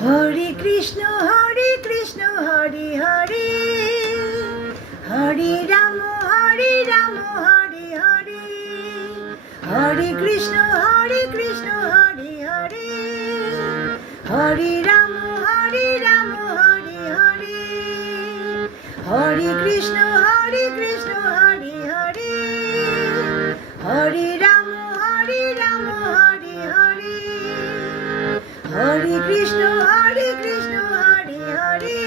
Hare Krishna Hare Krishna Hare Hare Hare Ram Hare Ram Hare Hare Hare Krishna Hare Krishna Hare Hare Hare Ram Hare Ram Hare Hare Hare Krishna Hare Krishna Hare Hare Hare Ram Hare Ram Hare Hare Hare Krishna Hare Krishna Hare Hare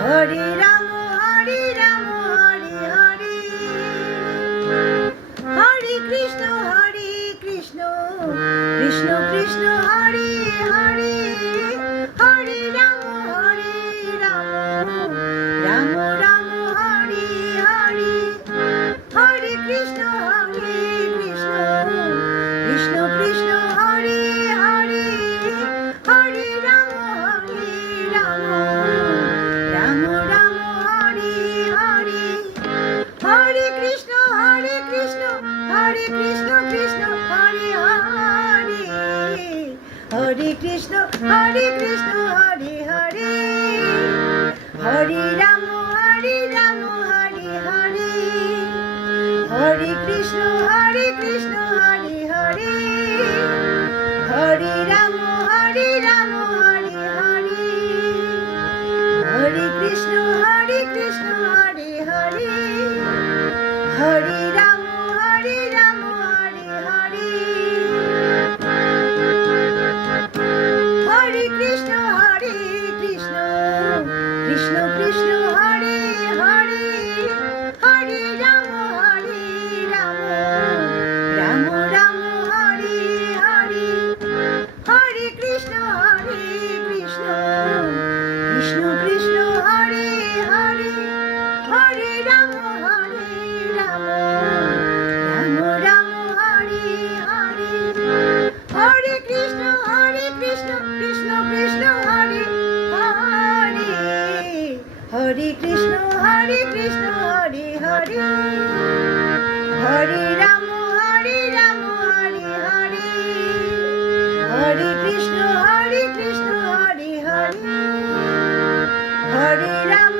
Hare Ram Hare Ram Hare Hare Hare Krishna Krishna Krishna Hare Hare Hare Ram Ram Ram Hare Hare Hare Krishna Krishna Krishna Hare Hare Hare Ram Ram Ram Hare Hare Hare Krishna Krishna Krishna Hare Hare Hare Krishna Hare Hare Hare Ram Hare Hare Hare Krishna Hare Hare Hare Ram Hare Hare Hare Krishna Hare Hare Hare Ram Hare Hare Hare Krishna Krishna Krishna Hare Hare Hare Ram Ram Ram Hare Hare Hare Krishna Krishna Krishna Hare Hare Hare Ram Ram Ram Hare Hare Hare Krishna Krishna Krishna Hare Hare Hare Krishna Hare Hare Hare Ram Hare Hare Hare Krishna Hare Hare Hare Ram